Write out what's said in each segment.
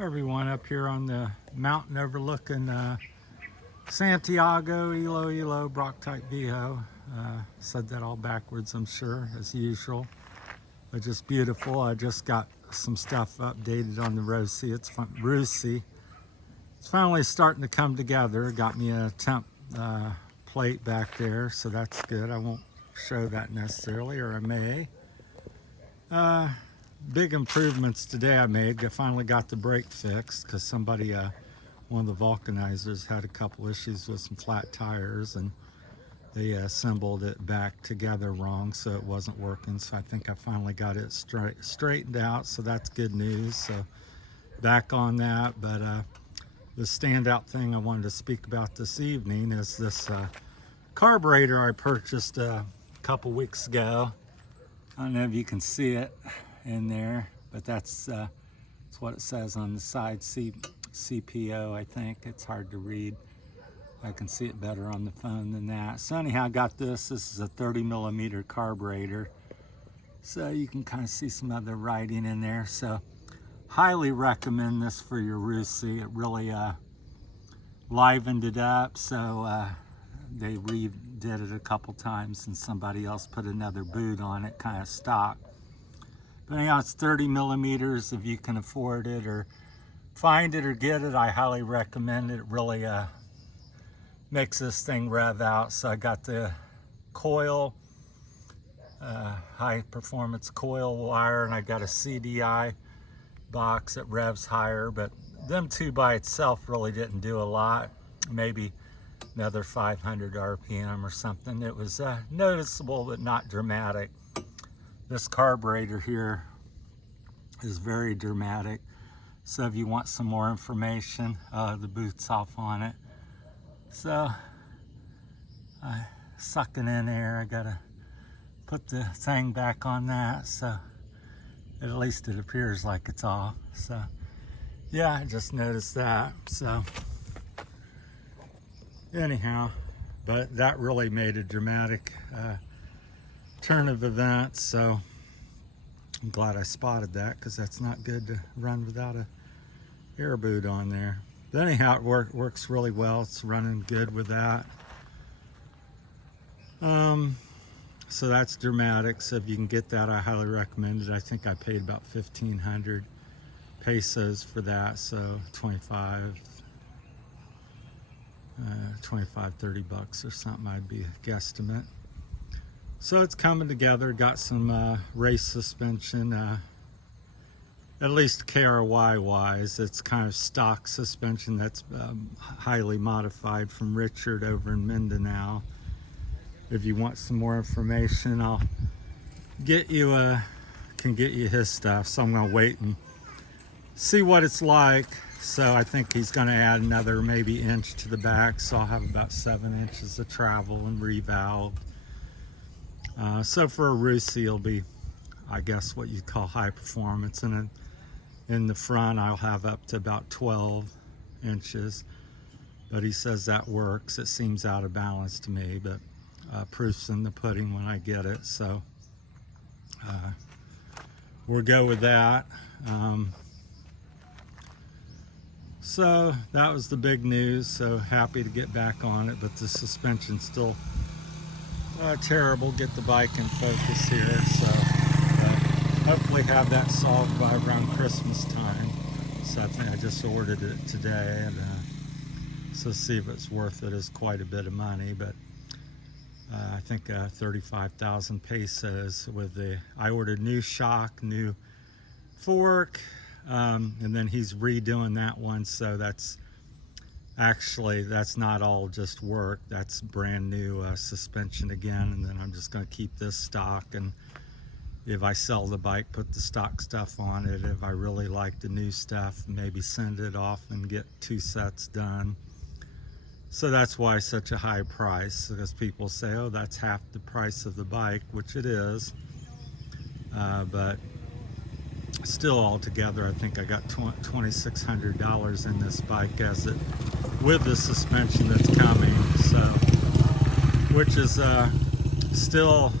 Everyone up here on the mountain overlooking Santiago, Ilo, Brock-type Viejo. Said that all backwards, I'm sure, as usual. But just beautiful. I just got some stuff updated on the Rusi. Rusi. It's finally starting to come together. Got me a temp plate back there, so that's good. I won't show that necessarily, or I may. Big improvements today I made. I finally got the brake fixed because somebody, one of the vulcanizers, had a couple issues with some flat tires, and they assembled it back together wrong, so it wasn't working. So I think I finally got it straightened out, so that's good news. So back on that. But the standout thing I wanted to speak about this evening is this carburetor I purchased a couple weeks ago. I don't know if you can see it in there, but that's what it says on the side. CPO, I think. It's hard to read. I can see it better on the phone than that. So anyhow, I got this. This is a 30mm carburetor, so you can kind of see some other writing in there. So highly recommend this for your Rusi. It really livened it up. So they redid it a couple times, and somebody else put another boot on it, kind of stock. But anyhow, it's 30mm. If you can afford it or find it or get it, I highly recommend it. It really makes this thing rev out. So I got the coil, high performance coil wire, and I got a CDI box that revs higher. But them two by itself really didn't do a lot. Maybe another 500 RPM or something. It was noticeable but not dramatic. This carburetor here is very dramatic. So if you want some more information, the boot's off on it. So I sucking in air. I gotta put the thing back on that, so at least it appears like it's off. So yeah, I just noticed that. So anyhow, but that really made a dramatic turn of events. So I'm glad I spotted that, because that's not good to run without a air boot on there. But anyhow, it works really well. It's running good with that. So that's dramatic. So if you can get that, I highly recommend it. I think I paid about 1,500 pesos for that. So 25, 30 bucks or something, I'd be a guesstimate. So it's coming together. Got some race suspension, at least KRY wise. It's kind of stock suspension that's highly modified from Richard over in Mindanao. If you want some more information, I'll get you can get you his stuff. So I'm gonna wait and see what it's like. So I think he's gonna add another maybe inch to the back, so I'll have about 7 inches of travel and revalve. So for a Rusi, it'll be, I guess, what you call high performance. And in the front, I'll have up to about 12 inches. But he says that works. It seems out of balance to me, but proof's in the pudding when I get it. So we'll go with that. So that was the big news. So happy to get back on it, but the suspension's still terrible. Get the bike in focus here. So hopefully have that solved by around Christmas time. So I think I just ordered it today, and so see if it's worth it. Is quite a bit of money, but I think 35,000 pesos with the, I ordered new shock, new fork, and then he's redoing that one. So that's actually, that's not all just work. That's brand new suspension again. And then I'm just going to keep this stock, and if I sell the bike, put the stock stuff on it. If I really like the new stuff, maybe send it off and get 2 sets done. So that's why such a high price, because people say, oh, that's half the price of the bike, which it is. But still altogether, I think I got $2,600 in this bike as it, with the suspension that's coming. So, which is still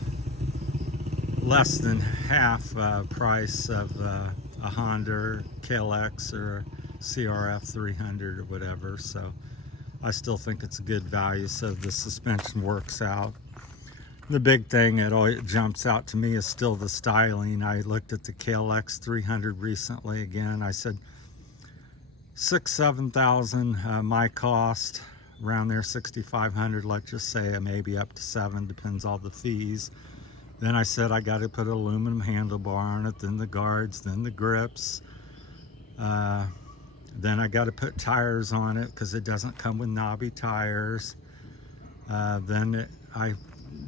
less than half price of a Honda KLX or CRF 300 or whatever. So I still think it's a good value. So the suspension works out. The big thing that always jumps out to me is still the styling. I looked at the KRY 300 recently again. I said 6,000-7,000 my cost, around there 6,500, let's just say, maybe up to 7, depends on the fees. Then I said I got to put an aluminum handlebar on it, then the guards, then the grips. Then I got to put tires on it because it doesn't come with knobby tires. Then it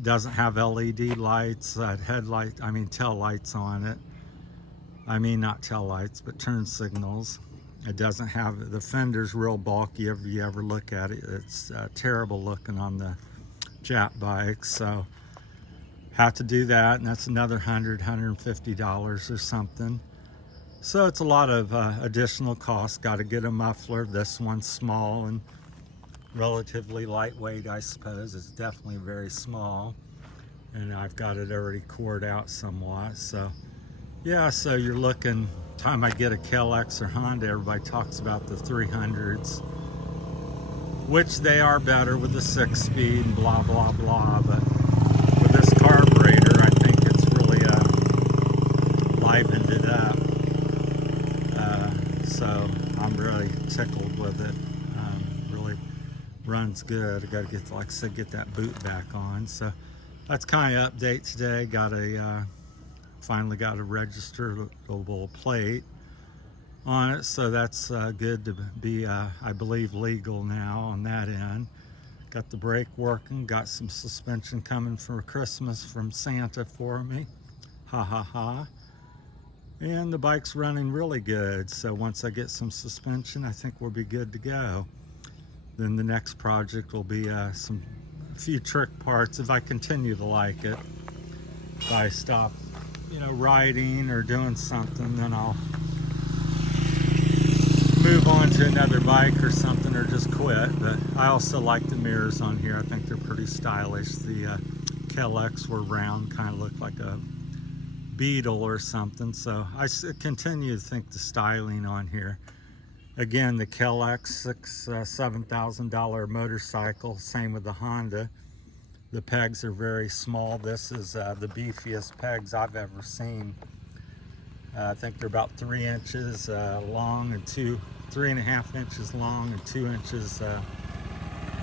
doesn't have LED lights, tail lights on it. Not tail lights, but turn signals. It doesn't have, the fender's real bulky if you ever look at it. It's terrible looking on the Jap bikes. So have to do that, and that's another $150 or something. So it's a lot of additional costs. Got to get a muffler. This one's small and relatively lightweight, I suppose. It's definitely very small, and I've got it already cored out somewhat. So yeah, so you're looking, time I get a KRY or Honda, everybody talks about the 300s, which they are better with the 6-speed and blah blah blah, but with this carburetor I think it's really livened it up. So I'm really tickled with it. Really runs good. I got to get, like I said, get that boot back on. So that's kind of update today. Got a finally got a registerable plate on it, so that's good to be I believe legal now on that end. Got the brake working, got some suspension coming for Christmas from Santa for me, ha ha ha. And the bike's running really good, so once I get some suspension I think we'll be good to go. Then the next project will be a few trick parts if I continue to like it. If I stop riding or doing something, then I'll move on to another bike or something, or just quit. But I also like the mirrors on here. I think they're pretty stylish. The KRY were round, kind of look like a beetle or something. So I continue to think the styling on here. Again, the KRY $7,000 motorcycle, same with the Honda. The pegs are very small. This is the beefiest pegs I've ever seen. I think they're about 3 inches long and 3.5 inches long and 2 inches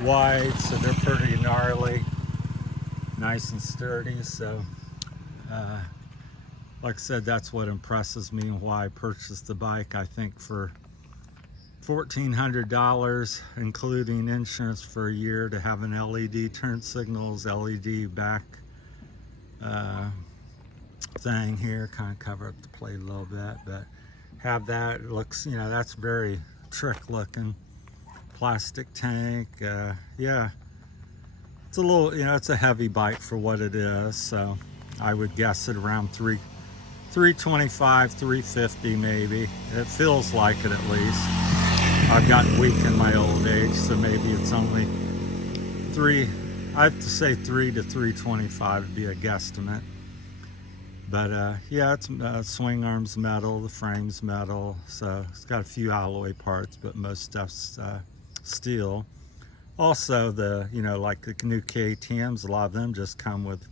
wide. So they're pretty gnarly, nice and sturdy. So like I said, that's what impresses me and why I purchased the bike. I think for $1,400, including insurance for a year, to have an LED turn signals, LED back thing here, kind of cover up the plate a little bit, but have that. It looks, that's very trick looking. Plastic tank, yeah, it's a little, it's a heavy bike for what it is, so I would guess it around 325, 350 maybe. It feels like it at least. I've gotten weak in my old age, so maybe it's only I have to say 3 to 325 would be a guesstimate. But yeah, it's swing arms metal, the frame's metal, so it's got a few alloy parts, but most stuff's steel. Also, like the new KTMs, a lot of them just come with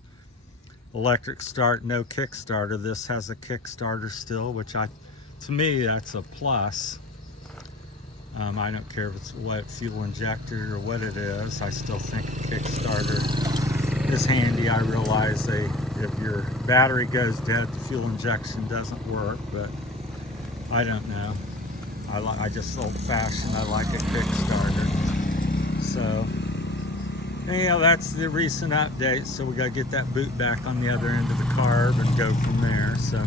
electric start, no Kickstarter. This has a Kickstarter still, which to me, that's a plus. I don't care if it's what fuel injector or what it is. I still think a Kickstarter is handy. I realize if your battery goes dead, the fuel injection doesn't work, but I don't know. I just old-fashioned. I like a Kickstarter. So anyhow, that's the recent update. So we got to get that boot back on the other end of the carb and go from there. So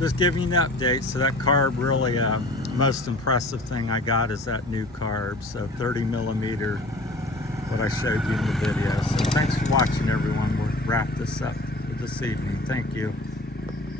just giving you an update. So that carb really, most impressive thing I got is that new carb. So 30 millimeter, what I showed you in the video. So thanks for watching, everyone. We'll wrap this up for this evening. Thank you.